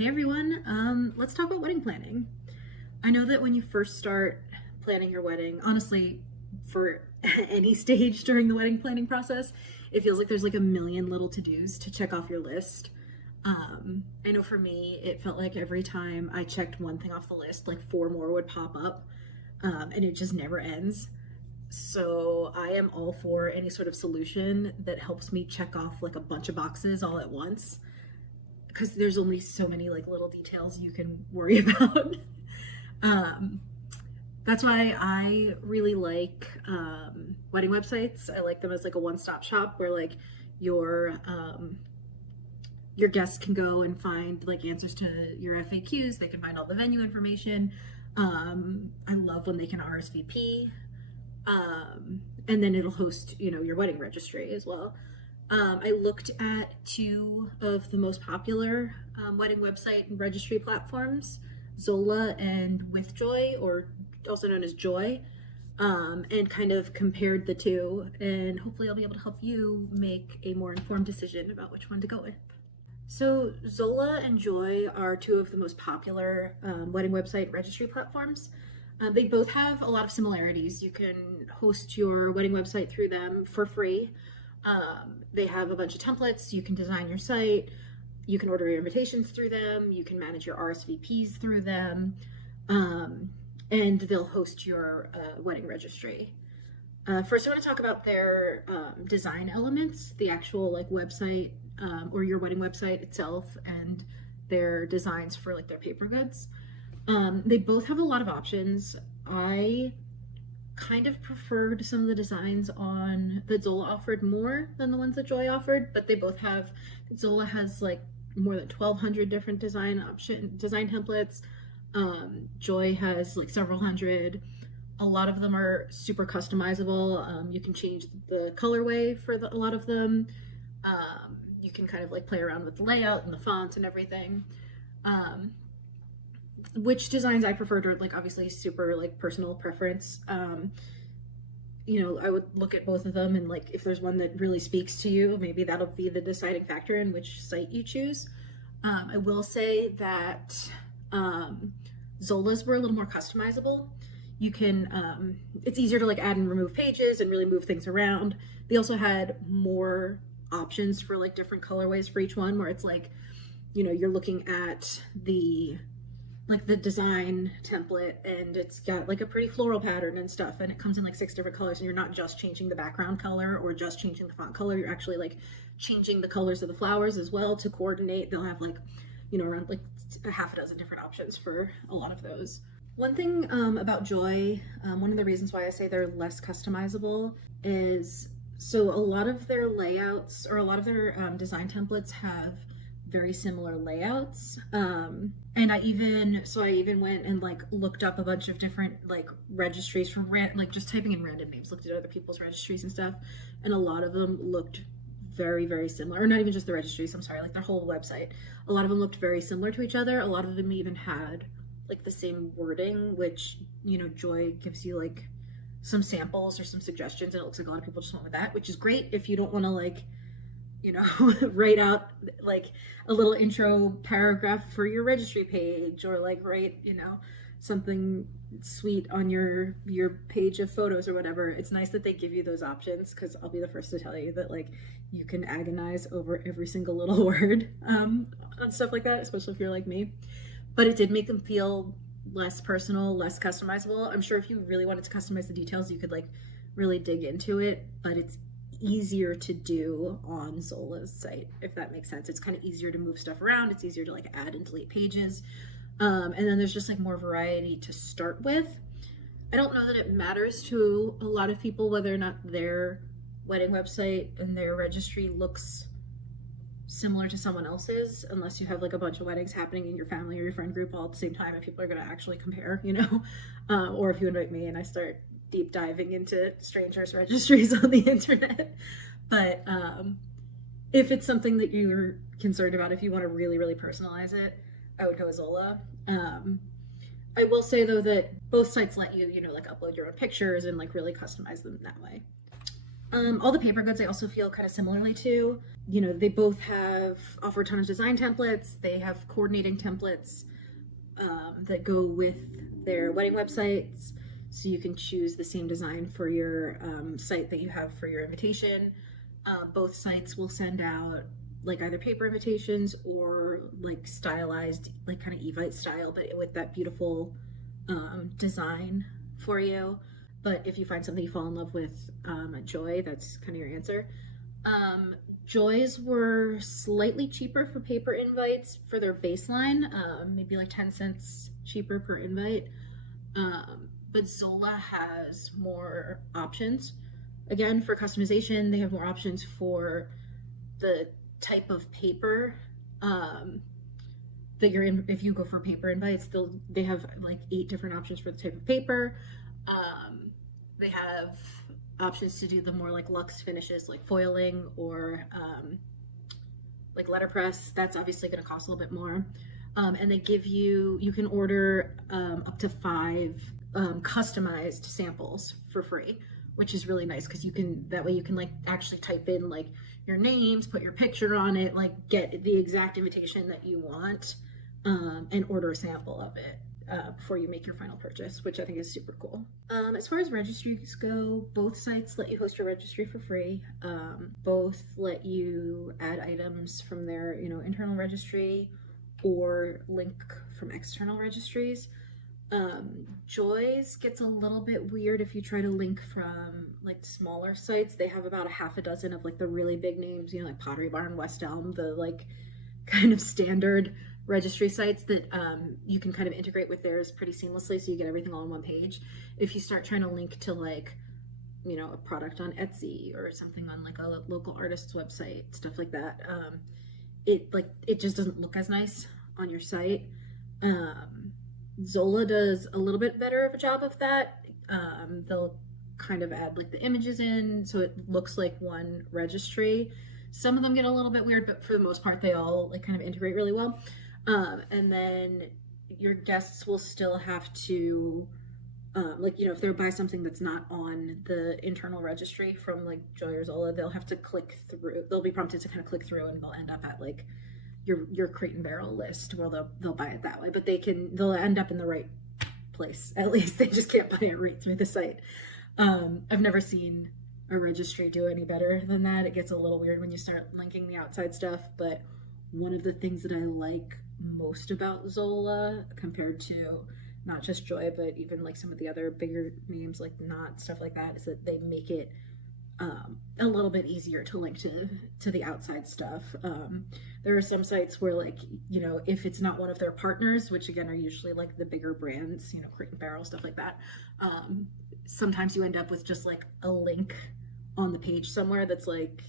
Hey everyone, let's talk about wedding planning. I know that when you first start planning your wedding, honestly, for any stage during the wedding planning process, it feels like there's like a million little to-dos to check off your list. I know for me, it felt like every time I checked one thing off the list, like four more would pop up, and it just never ends. So I am all for any sort of solution that helps me check off like a bunch of boxes all at once because there's only so many like little details you can worry about. um, that's why I really like wedding websites. I like them as like a one-stop shop where like your your guests can go and find like answers to your FAQs. They can find all the venue information. I love when they can RSVP, and then it'll host your wedding registry as well. I looked at two of the most popular wedding website and registry platforms, Zola and WithJoy, or also known as Joy, and kind of compared the two, and hopefully I'll be able to help you make a more informed decision about which one to go with. So Zola and Joy are two of the most popular wedding website registry platforms. They both have a lot of similarities. You can host your wedding website through them for free. They have a bunch of templates. You can design your site. You can order your invitations through them. You can manage your RSVPs through them. And they'll host your wedding registry. First, I want to talk about their design elements, the actual like website or your wedding website itself, and their designs for like their paper goods. They both have a lot of options. I kind of preferred some of the designs on that Zola offered more than the ones that Joy offered, but they both have. Zola has like more than 1,200 different design templates. Joy has like several hundred. A lot of them are super customizable. You can change the colorway for a lot of them. You can kind of like play around with the layout and the fonts and everything. Which designs I preferred are like obviously super like personal preference. I would look at both of them, and like if there's one that really speaks to you, maybe that'll be the deciding factor in which site you choose. I will say that Zola's were a little more customizable. You can it's easier to like add and remove pages and really move things around. They also had more options for like different colorways for each one, where it's like you're looking at the design template, and it's got like a pretty floral pattern and stuff, and it comes in like 6 different colors, and you're not just changing the background color or just changing the font color. You're actually like changing the colors of the flowers as well to coordinate. They'll have like around like a half a dozen different options for a lot of those. One thing about Joy, one of the reasons why I say they're less customizable is so a lot of their layouts or a lot of their design templates have very similar layouts. And I even went and like looked up a bunch of different like registries from like just typing in random names, looked at other people's registries and stuff, and a lot of them looked very, very similar. Or not even just the registries, I'm sorry, like their whole website. A lot of them looked very similar to each other. A lot of them even had like the same wording, which Joy gives you like some samples or some suggestions, and it looks like a lot of people just went with that, which is great if you don't want to like write out like a little intro paragraph for your registry page, or like write something sweet on your page of photos or whatever. It's nice that they give you those options, because I'll be the first to tell you that like you can agonize over every single little word on stuff like that, especially if you're like me. But it did make them feel less personal, less customizable. I'm sure if you really wanted to customize the details, you could like really dig into it, but it's easier to do on Zola's site, if that makes sense. It's kind of easier to move stuff around. It's easier to like add and delete pages. And then there's just like more variety to start with. I don't know that it matters to a lot of people whether or not their wedding website and their registry looks similar to someone else's, unless you have like a bunch of weddings happening in your family or your friend group all at the same time, and people are going to actually compare, or if you invite me and I start deep diving into strangers' registries on the internet. But if it's something that you're concerned about, if you want to really, really personalize it, I would go with Zola. I will say though that both sites let you, like upload your own pictures and like really customize them that way. All the paper goods I also feel kind of similarly to. You know, they both offer a ton of design templates. They have coordinating templates that go with their wedding websites. So you can choose the same design for your site that you have for your invitation. Both sites will send out like either paper invitations or like stylized, like kind of Evite style, but with that beautiful design for you. But if you find something you fall in love with at Joy, that's kind of your answer. Joy's were slightly cheaper for paper invites for their baseline, maybe like 10 cents cheaper per invite. But Zola has more options. Again, for customization, they have more options for the type of paper that you're in. If you go for paper invites, they have like 8 different options for the type of paper. They have options to do the more like luxe finishes like foiling or like letterpress. That's obviously going to cost a little bit more. And they give you can order up to 5 customized samples for free, which is really nice because that way you can like actually type in like your names, put your picture on it, like get the exact invitation that you want, and order a sample of it before you make your final purchase, which I think is super cool. As far as registries go, both sites let you host your registry for free. Both let you add items from their internal registry or link from external registries. Joy's gets a little bit weird if you try to link from like smaller sites. They have about a half a dozen of like the really big names, like Pottery Barn, West Elm, the like kind of standard registry sites that you can kind of integrate with theirs pretty seamlessly, so you get everything all on one page. If you start trying to link to like a product on Etsy or something on like a local artist's website, stuff like that, it just doesn't look as nice on your site. Zola does a little bit better of a job of that. They'll kind of add like the images in so it looks like one registry. Some of them get a little bit weird, but for the most part they all like kind of integrate really well. And then your guests will still have to if they buy something that's not on the internal registry from like Joy or Zola, they'll have to click through. They'll be prompted to kind of click through, and they'll end up at like your Crate and Barrel list where they'll buy it that way. But they'll end up in the right place. At least they just can't buy it right through the site. I've never seen a registry do any better than that. It gets a little weird when you start linking the outside stuff, but one of the things that I like most about Zola compared to not just Joy, but even like some of the other bigger names like Knot, stuff like that, is that they make it a little bit easier to link to the outside stuff. There are some sites where like, if it's not one of their partners, which again are usually like the bigger brands, Crate and Barrel, stuff like that, sometimes you end up with just like a link on the page somewhere that's like,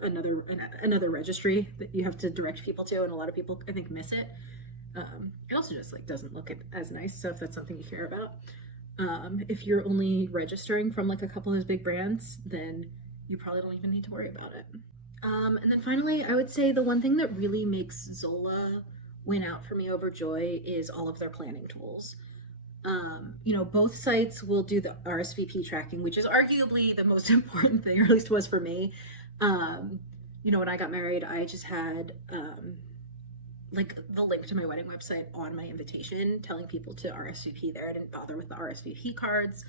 another registry that you have to direct people to, and a lot of people I think miss it. It also just like doesn't look as nice. So if that's something you care about, if you're only registering from like a couple of those big brands, then you probably don't even need to worry about it. And then finally, I would say the one thing that really makes Zola win out for me over Joy is all of their planning tools. Both sites will do the RSVP tracking, which is arguably the most important thing, or at least was for me. When I got married, I just had like the link to my wedding website on my invitation telling people to RSVP there. I didn't bother with the RSVP cards.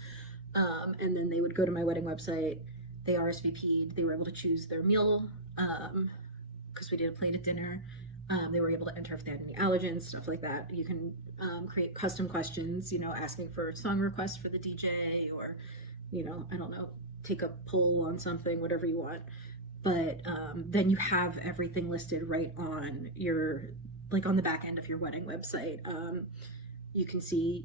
And then they would go to my wedding website, they RSVP'd, they were able to choose their meal, because we did a plated dinner. They were able to enter if they had any allergens, stuff like that. You can create custom questions, asking for song requests for the DJ, or, I don't know, take a poll on something, whatever you want. But then you have everything listed right on on the back end of your wedding website. You can see,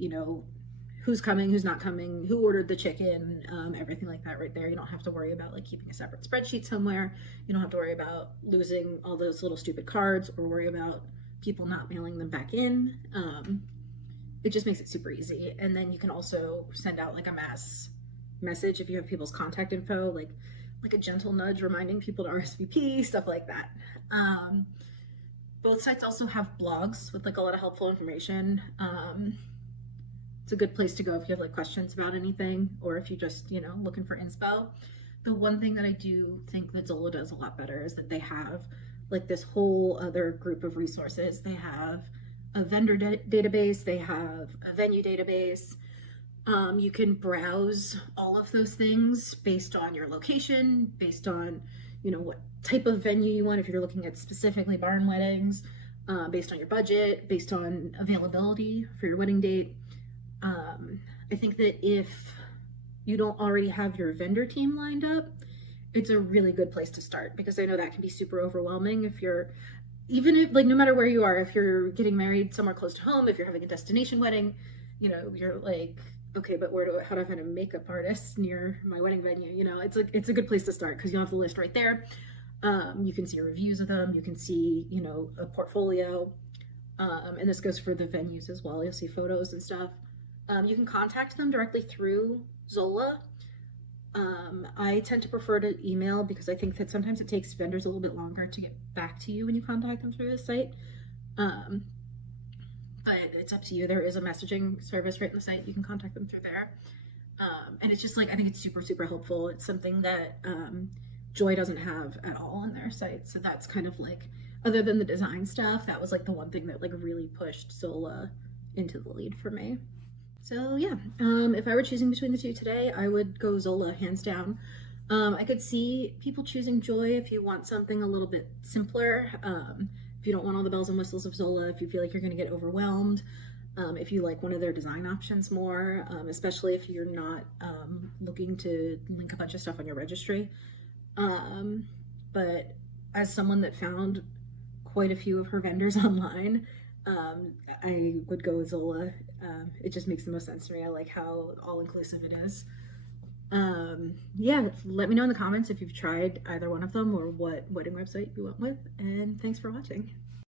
who's coming, who's not coming, who ordered the chicken, everything like that right there. You don't have to worry about like keeping a separate spreadsheet somewhere. You don't have to worry about losing all those little stupid cards or worry about people not mailing them back in. It just makes it super easy. And then you can also send out like a mass message if you have people's contact info, like a gentle nudge reminding people to RSVP, stuff like that. Both sites also have blogs with like a lot of helpful information. It's a good place to go if you have like questions about anything, or if you just, looking for inspo. The one thing that I do think that Zola does a lot better is that they have like this whole other group of resources. They have a vendor database, they have a venue database. You can browse all of those things based on your location, based on, you know, what type of venue you want, if you're looking at specifically barn weddings, based on your budget, based on availability for your wedding date. I think that if you don't already have your vendor team lined up, it's a really good place to start, because I know that can be super overwhelming if you're, even if, like, no matter where you are, if you're getting married somewhere close to home, if you're having a destination wedding, you know, you're like, okay, but how do I find a makeup artist near my wedding venue? You know, it's a good place to start because you have the list right there. You can see reviews of them. You can see, you know, a portfolio. And this goes for the venues as well. You'll see photos and stuff. You can contact them directly through Zola. I tend to prefer to email because I think that sometimes it takes vendors a little bit longer to get back to you when you contact them through the site. But it's up to you. There is a messaging service right in the site. You can contact them through there. And it's just like, I think it's super, super helpful. It's something that Joy doesn't have at all on their site. So that's kind of like, other than the design stuff, that was like the one thing that like really pushed Zola into the lead for me. So yeah, if I were choosing between the two today, I would go Zola hands down. I could see people choosing Joy if you want something a little bit simpler. If you don't want all the bells and whistles of Zola, if you feel like you're going to get overwhelmed, if you like one of their design options more, especially if you're not looking to link a bunch of stuff on your registry. But as someone that found quite a few of her vendors online, I would go with Zola. It just makes the most sense to me. I like how all-inclusive it is. Yeah, let me know in the comments if you've tried either one of them or what wedding website you went with, and thanks for watching.